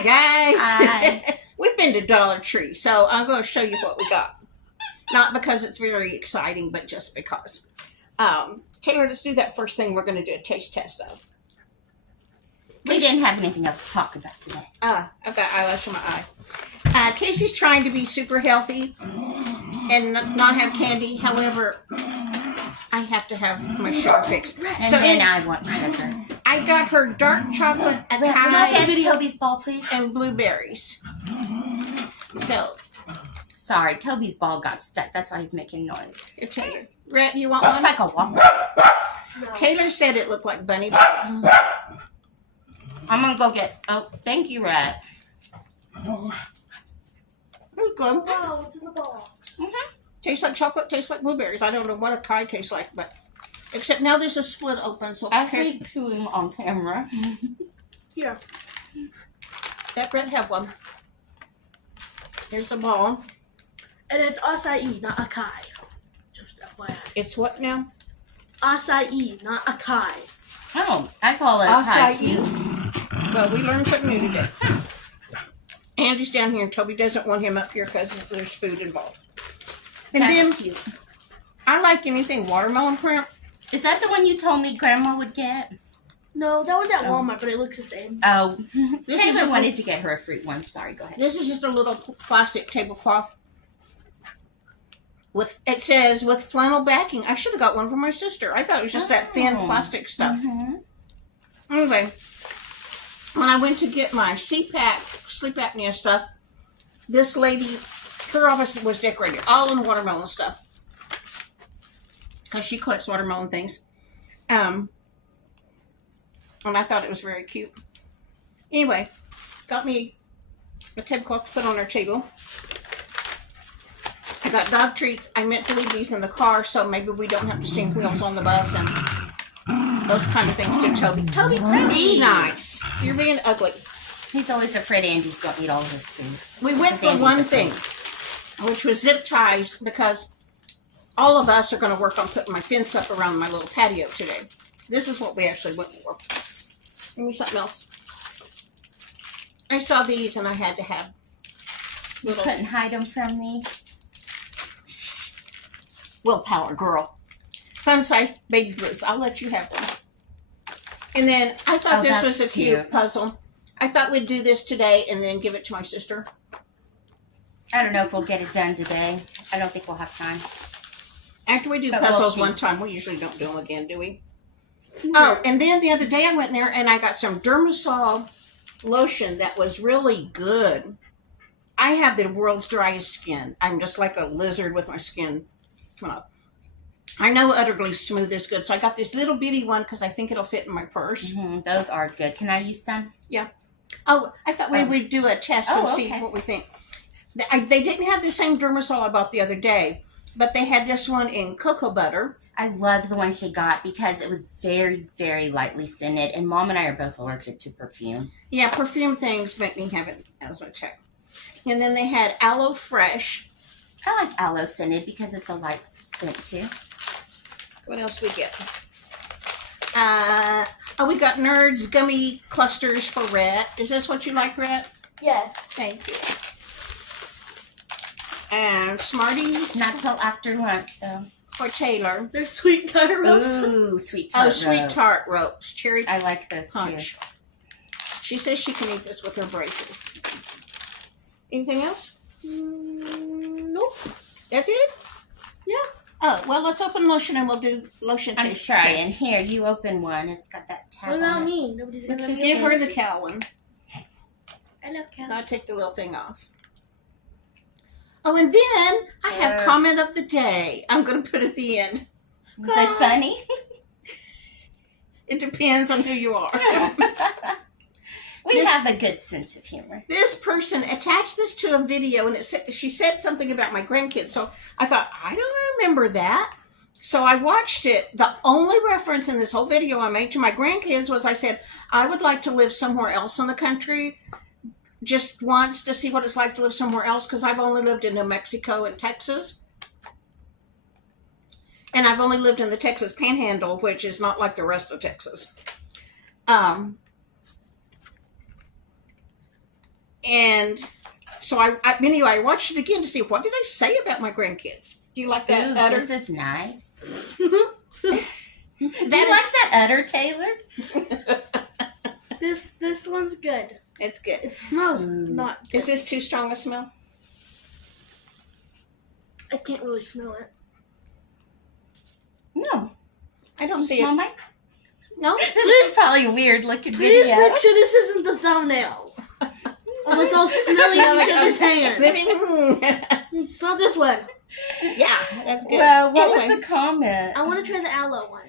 Hi, guys. Hi. We've been to Dollar Tree, so I'm going to show you what we got. Not because it's very exciting, but just because. Taylor, let's do that first thing we're going to do a taste test of. We didn't have anything else to talk about today. I've got eyelash on my eye. Casey's trying to be super healthy and not have candy. However, I have to have my sugar fixed. And then I want sugar. I got her dark chocolate Can I acai get Toby's ball, please? and blueberries. So, sorry, Toby's ball got stuck. That's why he's making noise. here, Taylor. Rhett, you want Looks one? like a whopper. No. Taylor said it looked like bunny. I'm going to go get... Oh, thank you, Rhett. Very good. Wow, what's in the box? Mm-hmm. Tastes like chocolate, tastes like blueberries. I don't know what a acai tastes like, but... Except now there's a split open, so... I hate chewing on camera. Here. Let Brett have one. Here's the ball. And it's acai, not acai. Just FYI. It's what now? Acai, not acai. Oh, I call it acai, too. Well, we learned something new today. Andy's down here, and Toby doesn't want him up here because there's food involved. And That's then, cute. I like anything watermelon print. Is that the one you told me Grandma would get? No, that was at Walmart, but it looks the same. Oh, This Taylor is a- wanted to get her a fruit one. Sorry, go ahead. This is just a little plastic tablecloth. It says with flannel backing. I should have got one for my sister. I thought it was just that thin plastic stuff. Mm-hmm. Anyway, when I went to get my CPAP, sleep apnea stuff, this lady, her office was decorated all in watermelon stuff. Because she collects watermelon things. And I thought it was very cute. Anyway, got me a tablecloth to put on our table. I got dog treats. I meant to leave these in the car so maybe we don't have to sing Wheels on the Bus and those kind of things to Toby. Toby, be nice. You're being ugly. He's always afraid Andy's going to eat all of his food. We went for one thing, which was zip ties, because all of us are going to work on putting my fence up around my little patio today. This is what we actually went for. Give me something else. I saw these and I had to have You couldn't hide them from me. willpower, girl. Fun size Baby Ruth. I'll let you have one. And then I thought this was a cute puzzle. I thought we'd do this today and then give it to my sister. I don't know if we'll get it done today. I don't think we'll have time. After we do But puzzles we'll see. one time, we usually don't do them again, do we? No. Oh, and then the other day I went there and I got some Dermasol lotion that was really good. I have the world's driest skin. I'm just like a lizard with my skin. Come on. I know Utterly Smooth is good, so I got this little bitty one because I think it'll fit in my purse. Mm-hmm. Those are good. Can I use some? Oh, I thought we'd do a test and see okay. what we think. They didn't have the same Dermasol I bought the other day, but they had this one in cocoa butter. I loved the one she got because it was very, very lightly scented, and Mom and I are both allergic to perfume. Yeah, perfume things make me have an asthma attack. And then they had Aloe Fresh. I like aloe scented because it's a light scent too. What else we get? We got Nerds gummy clusters for Rhett. Is this what you like, Rhett? Yes. Thank you. And Smarties Not till after lunch though. for Taylor. There's sweet tart ropes. Ooh, sweet tart. Sweet ropes. tart ropes. Cherry I like those punch. too. She says she can eat this with her braces. Anything else? Nope. That's it? Yeah. Oh, well, let's open lotion and we'll do lotion I'm taste trying. test. Here, you open one. It's got that tab What about on it. me? Nobody's gonna let me Give her open the it. cow one. I love I'll cows. take the little thing off. Oh, and then I have comment of the day. I'm going to put at the end. Was that funny? It depends on who you are. We have a good sense of humor. This person attached this to a video, and she said something about my grandkids. So I thought, I don't remember that. So I watched it. The only reference in this whole video I made to my grandkids was I said, I would like to live somewhere else in the country just once to see what it's like to live somewhere else, because I've only lived in New Mexico and Texas. And I've only lived in the Texas Panhandle, which is not like the rest of Texas. And so anyway, I watched it again to see what did I say about my grandkids. Do you like that Ooh, udder? this is nice. Do you like that udder, Taylor? This one's good. It's good. It smells not good. Is this too strong a smell? I can't really smell it. No. I don't see Smell it. mine? No? This is probably a weird looking Please video. make sure this isn't the thumbnail. Of us all smelling each other's hands. Sniffing? Not this one. Yeah, that's good. Well, what Anyway. was the comment? I want to try the aloe one.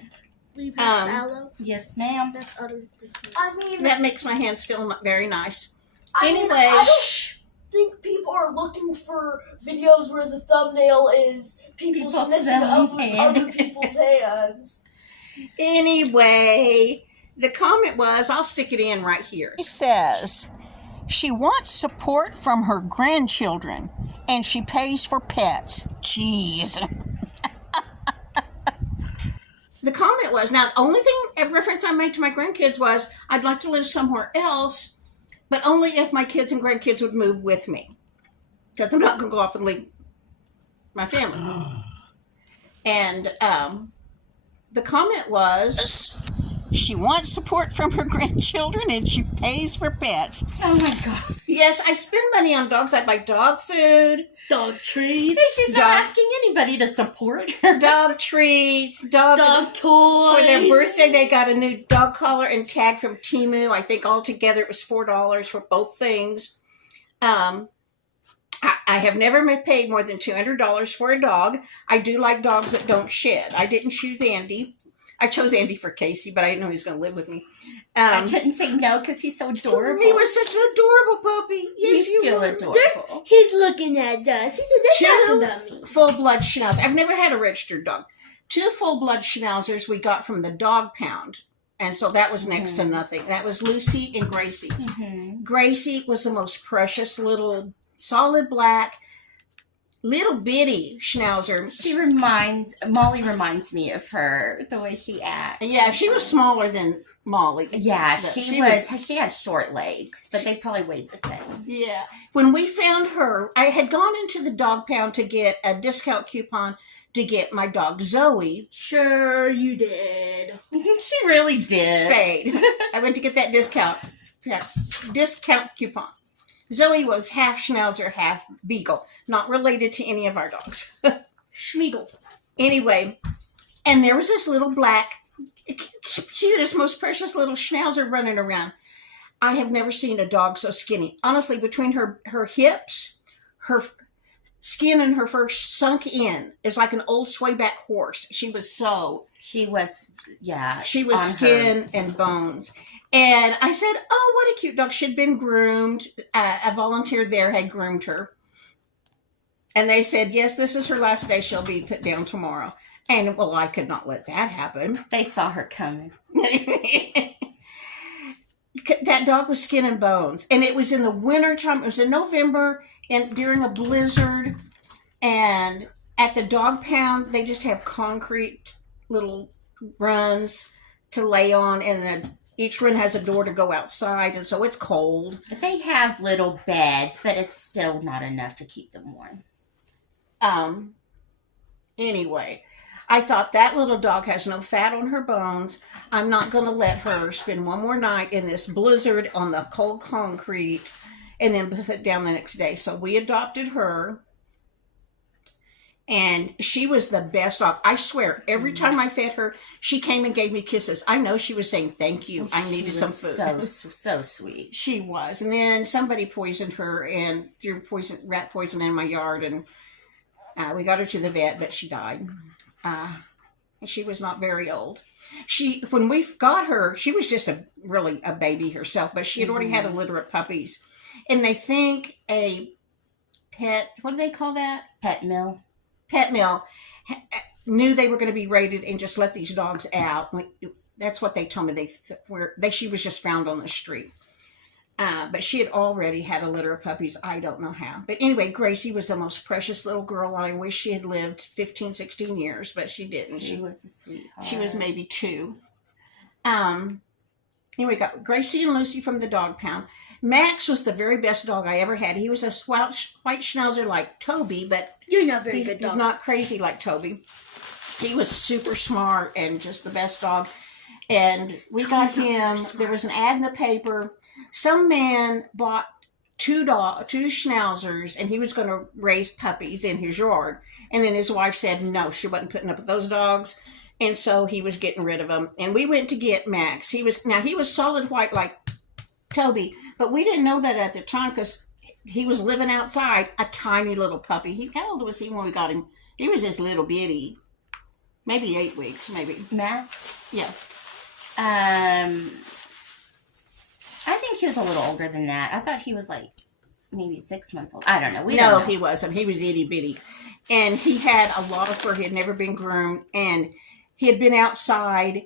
Will you pass the aloe? Yes, ma'am. That's utter disgusting. I mean, That makes my hands feel very nice. I mean, Anyway. I don't think people are looking for videos where the thumbnail is people sniffing smelling other hands. people's hands. Anyway, the comment was, I'll stick it in right here. It says, she wants support from her grandchildren, and she pays for pets. Jeez. The comment was, now the only thing, a reference I made to my grandkids was, I'd like to live somewhere else, but only if my kids and grandkids would move with me. Because I'm not going to go off and leave my family. And the comment was, she wants support from her grandchildren and she pays for pets. Oh my god. Yes, I spend money on dogs. I buy dog food, Dog treats. She's not asking anybody to support her. dog treats, dog Toys. For their birthday, they got a new dog collar and tag from Temu. I think altogether it was $4 for both things. I have never paid more than $200 for a dog. I do like dogs that don't shed. I didn't choose Andy. I chose Andy for Casey, but I didn't know he was going to live with me. I couldn't say no because he's so adorable. He was such an adorable puppy. Yes, He's still were. adorable. He's looking at us. He said, "They're talking about me." Full-blood schnauzers. I've never had a registered dog. 2 full-blood schnauzers we got from the dog pound. And so that was next to nothing. That was Lucy and Gracie. Mm-hmm. Gracie was the most precious little solid black, little bitty schnauzer. Molly reminds me of her, the way she acts. Yeah, she was smaller than Molly. Yeah, But she had short legs, but they probably weighed the same. Yeah. When we found her, I had gone into the dog pound to get a discount coupon to get my dog Zoe Sure, you did. She really did. spayed. I went to get that discount coupon. Zoe was half schnauzer, half beagle, not related to any of our dogs. Schmiegel. Anyway, and there was this little black, cutest, most precious little schnauzer running around. I have never seen a dog so skinny. Honestly, between her hips, her skin and her fur sunk in. It's like an old swayback horse. She was skin and bones. And I said, oh, what a cute dog. She'd been groomed. A volunteer there had groomed her. And they said, yes, this is her last day. She'll be put down tomorrow. And, well, I could not let that happen. They saw her coming. That dog was skin and bones. And it was in the wintertime. It was in November and during a blizzard. And at the dog pound, they just have concrete little runs to lay on. And then each run has a door to go outside. And so it's cold. But they have little beds, but it's still not enough to keep them warm. Anyway, I thought that little dog has no fat on her bones. I'm not going to let her spend one more night in this blizzard on the cold concrete and then put it down the next day. So we adopted her. And she was the best dog. I swear, every time I fed her, she came and gave me kisses. I know she was saying, thank you. I needed some food. So sweet. She was. And then somebody poisoned her and threw rat poison in my yard. And we got her to the vet, but she died. She was not very old. When we got her, she was just really a baby herself, but she had already had a litter of puppies. And they think a pet, what do they call that? Pet mill knew they were going to be raided and just let these dogs out. That's what they told me. She was just found on the street. But she had already had a litter of puppies. I don't know how. But anyway, Gracie was the most precious little girl. I wish she had lived 15, 16 years, but she didn't. She was a sweetheart. She was maybe 2. Anyway, got Gracie and Lucy from the dog pound. Max was the very best dog I ever had. He was a white schnauzer like Toby, but You're not very he's good dog. not crazy like Toby. He was super smart and just the best dog. And we got him. There was an ad in the paper. Some man bought two schnauzers, and he was going to raise puppies in his yard. And then his wife said no, she wasn't putting up with those dogs. And so he was getting rid of them. And we went to get Max. He was solid white like Toby, but we didn't know that at the time because he was living outside, a tiny little puppy. How old was he when we got him? He was just little bitty. Maybe 8 weeks, maybe. Max? Yeah. I think he was a little older than that. I thought he was like maybe 6 months old. I don't know. No, he wasn't. He was itty bitty. And he had a lot of fur. He had never been groomed. And he had been outside.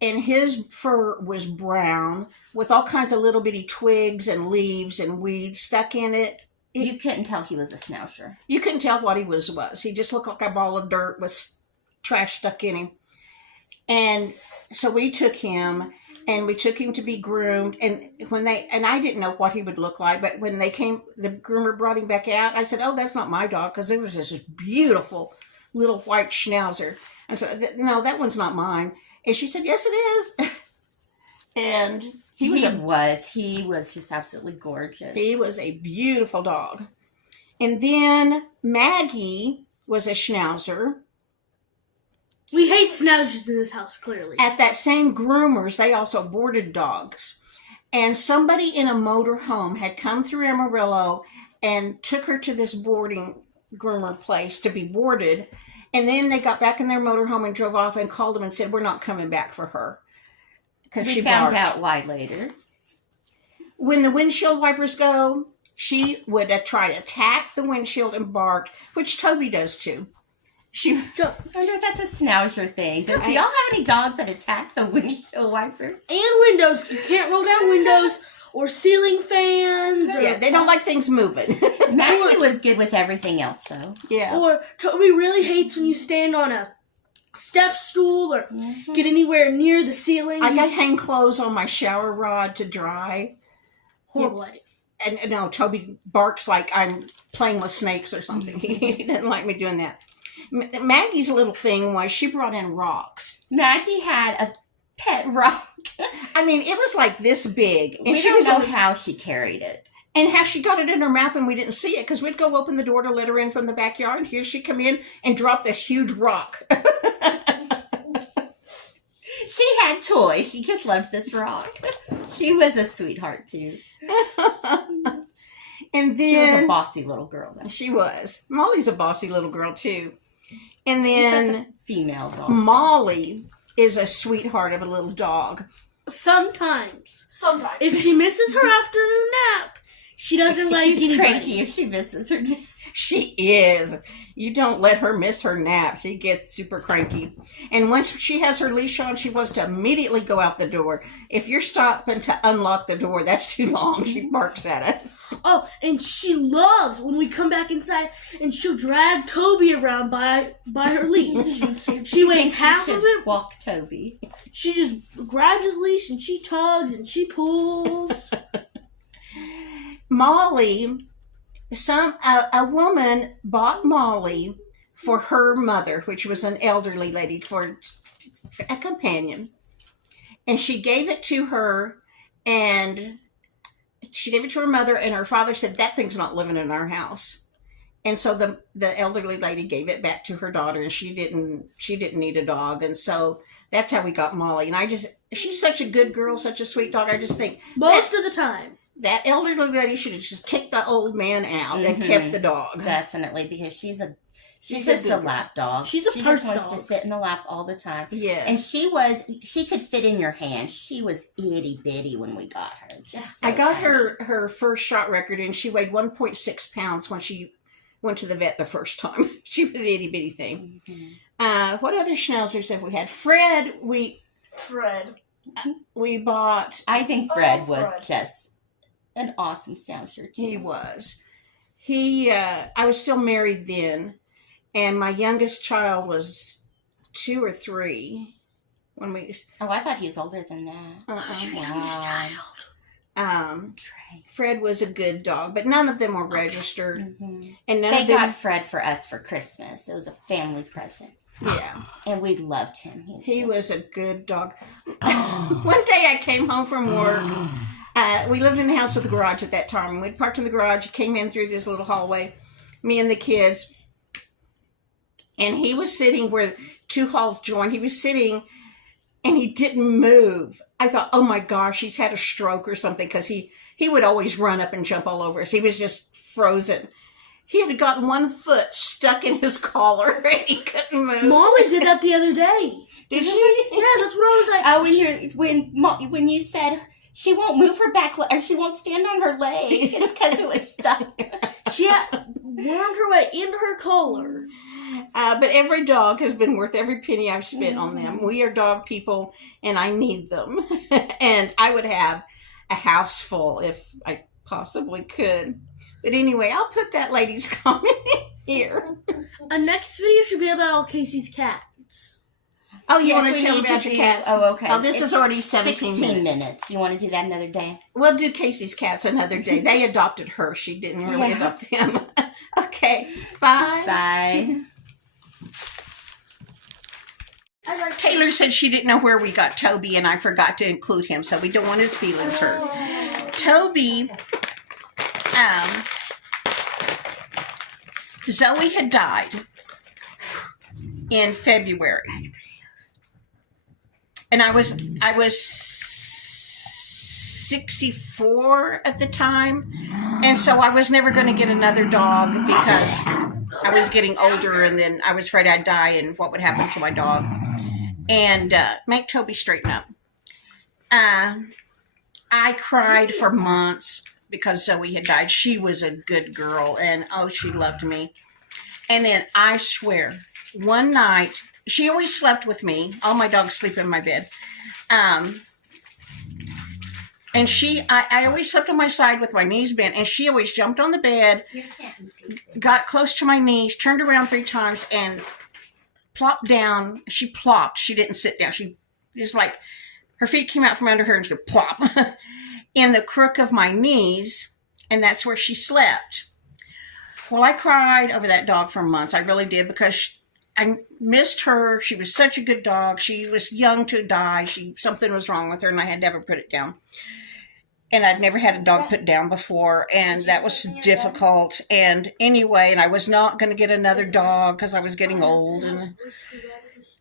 And his fur was brown with all kinds of little bitty twigs and leaves and weeds stuck in it. You couldn't tell he was a schnauzer. You couldn't tell what he was. He just looked like a ball of dirt with trash stuck in him. And so we took him, and we took him to be groomed. And I didn't know what he would look like, but when they came, the groomer brought him back out. I said, "Oh, that's not my dog," because it was this beautiful little white schnauzer. I said, "No, that one's not mine." And she said, "Yes, it is." And he was just absolutely gorgeous. He was a beautiful dog. And then Maggie was a schnauzer. We hate schnauzers in this house, clearly. At that same groomer's, they also boarded dogs. And somebody in a motor home had come through Amarillo and took her to this boarding groomer place to be boarded. And then they got back in their motor home and drove off and called them and said, "We're not coming back for her." Because we found out why later. When the windshield wipers go, she would try to attack the windshield and bark, which Toby does too. I wonder if that's a schnauzer thing. Do y'all have any dogs that attack the windshield wipers? And windows. You can't roll down windows or ceiling fans. Yeah, they don't like things moving. Maggie was good with everything else, though. Yeah. Or Toby really hates when you stand on a step stool or get anywhere near the ceiling. I got hang clothes on my shower rod to dry. Horrible. And no, Toby barks like I'm playing with snakes or something. He didn't like me doing that. Maggie's little thing was she brought in rocks. Maggie had a pet rock. I mean, it was like this big. And we don't know how she carried it. And how she got it in her mouth and we didn't see it because we'd go open the door to let her in from the backyard. And here she come in and drop this huge rock. She had toys. She just loved this rock. She was a sweetheart, too. And then she was a bossy little girl, though. She was. Molly's a bossy little girl, too. And That's then a female dog. Molly is a sweetheart of a little dog. Sometimes. Sometimes. If she misses her afternoon nap, she doesn't like She's anybody. cranky if she misses her nap. She is. You don't let her miss her nap. She gets super cranky. And once she has her leash on, she wants to immediately go out the door. If you're stopping to unlock the door, that's too long. She barks at us. Oh, and she loves when we come back inside and she'll drag Toby around by her leash. She weighs half of it. Walk Toby. She just grabs his leash and she tugs and she pulls. Molly, a woman bought Molly for her mother, which was an elderly lady, for a companion. And she gave it to her, and she gave it to her mother, and her father said, "That thing's not living in our house." And so the elderly lady gave it back to her daughter, and she didn't need a dog. And so that's how we got Molly. And she's such a good girl, such a sweet dog. I just think Most of the time. that elderly lady should have just kicked the old man out and kept the dog. Definitely, because she's She's just a a lap dog. She's a she purse just wants dog. to sit in the lap all the time. Yes. And she could fit in your hand. She was itty bitty when we got her. Just so I got tiny. her first shot record, and she weighed 1.6 pounds when she went to the vet the first time. She was an itty bitty thing. Mm-hmm. What other schnauzers have we had? Fred, we bought. I think Fred Oh, was Fred. just an awesome schnauzer too. He was. I was still married then, and my youngest child was 2 or 3. when we. Oh, I thought he was older than that. Wow. Fred was a good dog, but none of them were registered, and none They of them. got Fred for us for Christmas. It was a family present. Yeah, and we loved him. He was a good dog. One day I came home from work. We lived in a house with a garage at that time. We'd parked in the garage, came in through this little hallway, me and the kids, and he was sitting where two halls joined. He was sitting, and he didn't move. I thought, oh my gosh, he's had a stroke or something, because he would always run up and jump all over us. He was just frozen. He had gotten one foot stuck in his collar, and he couldn't move. Molly did that the other day. Did she? Yeah, that's what I was like. Oh, when you said she won't move her back or she won't stand on her leg, it's because it was stuck. She wormed her way into her collar. But every dog has been worth every penny I've spent on them. We are dog people, and I need them. And I would have a house full if I possibly could. But anyway, I'll put that lady's comment here. Our next video should be about all Casey's cats. Oh, you Yes, want we to tell need about to the do- cats? oh, okay. Oh, this It's is already 17 minutes. You want to do that another day? We'll do Casey's cats another day. They adopted her. She didn't really adopt them. Okay, bye. Bye. Taylor said she didn't know where we got Toby, and I forgot to include him, so we don't want his feelings hurt. Toby, Zoe had died in February, and I was 64 at the time, and so I was never going to get another dog because I was getting older, and then I was afraid I'd die and what would happen to my dog. And make Toby straighten up. I cried for months because Zoe had died. She was a good girl, and oh, she loved me. And then I swear, one night, she always slept with me. All my dogs sleep in my bed. And I always slept on my side with my knees bent, and she always jumped on the bed, got close to my knees, turned around 3 times, and plopped down. She plopped. She didn't sit down. She just like, her feet came out from under her and she would plop in the crook of my knees, and that's where she slept. Well, I cried over that dog for months. I really did, because I missed her. She was such a good dog. She was young to die. Something was wrong with her, and I had never put it down. And I'd never had a dog put down before, and that was difficult. And anyway, and I was not going to get another dog because I was getting old.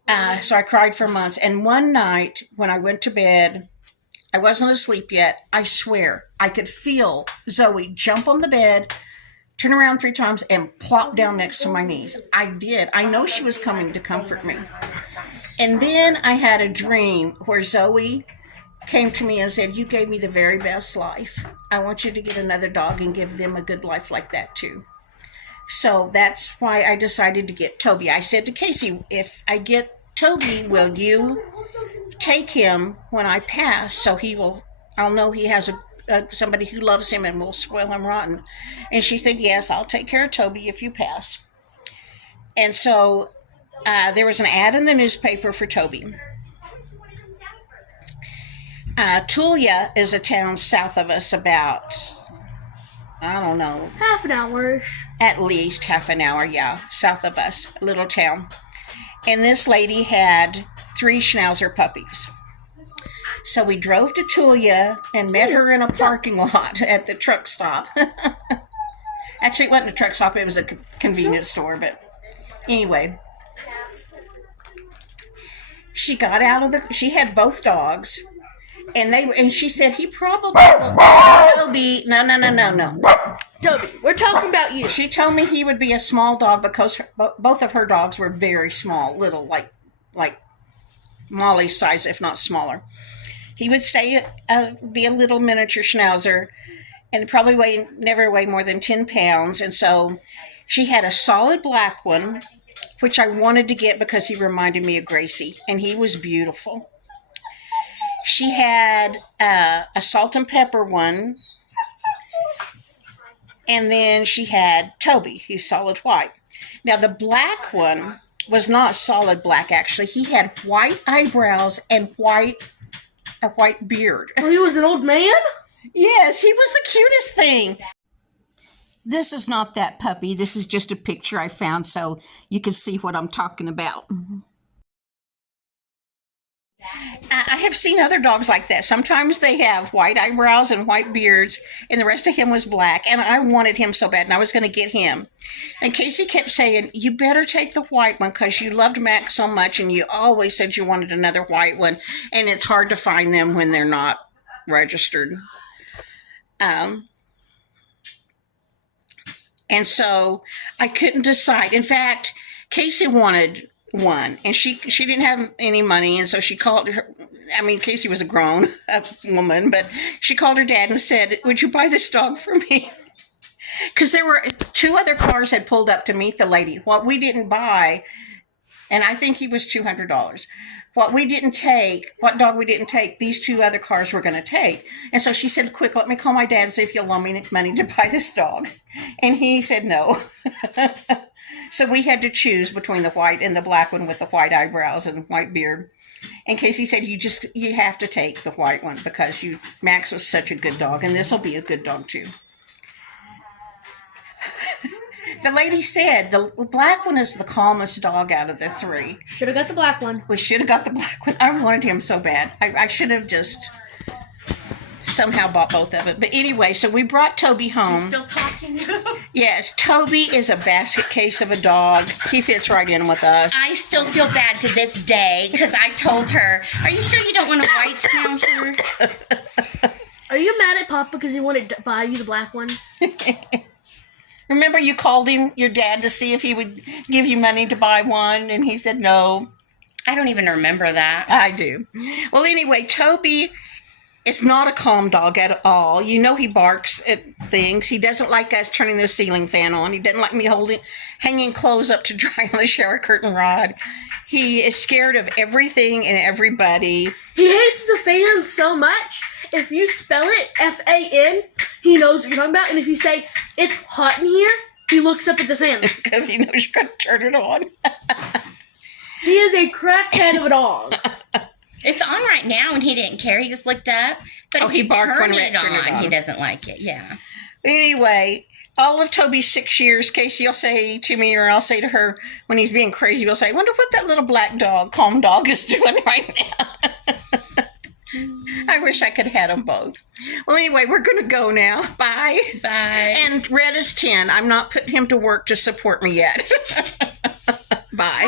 And so I cried for months. And one night when I went to bed, I wasn't asleep yet. I swear, I could feel Zoe jump on the bed, turn around 3 times, and plop down next to my knees. I did. I know she was coming to comfort me. And then I had a dream where Zoe came to me and said, you gave me the very best life. I want you to get another dog and give them a good life like that too. So that's why I decided to get Toby. I said to Casey, if I get Toby, will you take him when I pass, so I'll know he has somebody who loves him and will spoil him rotten. And she said, yes, I'll take care of Toby if you pass. And so there was an ad in the newspaper for Toby. Tulia is a town south of us, about, I don't know, Half an hour-ish. at least half an hour, south of us, a little town. And this lady had 3 schnauzer puppies. So we drove to Tulia and met her in a parking lot at the truck stop. Actually, it wasn't a truck stop, it was a convenience store, but anyway. She got out of she had both dogs. And she said he probably Toby. No. Toby, we're talking about you. She told me he would be a small dog because both of her dogs were very small, little, like Molly's size, if not smaller. He would be a little miniature schnauzer, and probably never weigh more than 10 pounds. And so she had a solid black one, which I wanted to get because he reminded me of Gracie, and he was beautiful. She had a salt and pepper one, and then she had Toby, who's solid white. Now, the black one was not solid black, actually. He had white eyebrows and a white beard. Oh, he was an old man? Yes, he was the cutest thing. This is not that puppy. This is just a picture I found so you can see what I'm talking about. I have seen other dogs like that. Sometimes they have white eyebrows and white beards, and the rest of him was black, and I wanted him so bad, and I was going to get him. And Casey kept saying, you better take the white one because you loved Max so much, and you always said you wanted another white one, and it's hard to find them when they're not registered. And so I couldn't decide. In fact, Casey wanted one, and she didn't have any money, and so she called her. I mean, Casey was a grown up woman, but she called her dad and said, would you buy this dog for me? Because there were 2 other cars had pulled up to meet the lady. What we didn't buy, and I think he was $200. What dog we didn't take, these 2 other cars were going to take. And so she said, quick, let me call my dad and see if he'll loan me money to buy this dog. And he said no. So we had to choose between the white and the black one with the white eyebrows and white beard. And Casey said, you have to take the white one because Max was such a good dog, and this will be a good dog too. The lady said the black one is the calmest dog out of the 3. Should have got the black one. We should have got the black one. I wanted him so bad. I should have just somehow bought both of it. But anyway, so we brought Toby home. She's still talking. Yes, Toby is a basket case of a dog. He fits right in with us. I still feel bad to this day because I told her, are you sure you don't want a white schnauzer? Are you mad at Papa because he wanted to buy you the black one? Remember you called your dad, to see if he would give you money to buy one, and he said no. I don't even remember that. I do. Well, anyway, Toby is not a calm dog at all. You know he barks at things. He doesn't like us turning the ceiling fan on. He doesn't like me hanging clothes up to dry on the shower curtain rod. He is scared of everything and everybody. He hates the fan so much. If you spell it F-A-N, he knows what you're talking about. And if you say, it's hot in here, he looks up at the fan. Because he knows you're going to turn it on. He is a crackhead of a dog. It's on right now, and he didn't care. He just looked up. But if you turn it on, he doesn't like it. Yeah. Anyway, all of Toby's 6 years, Casey will say to me, or I'll say to her when he's being crazy, we'll say, I wonder what that little black dog, calm dog, is doing right now. I wish I could have had them both. Well, anyway, we're going to go now. Bye. Bye. And Red is 10. I'm not putting him to work to support me yet. Bye.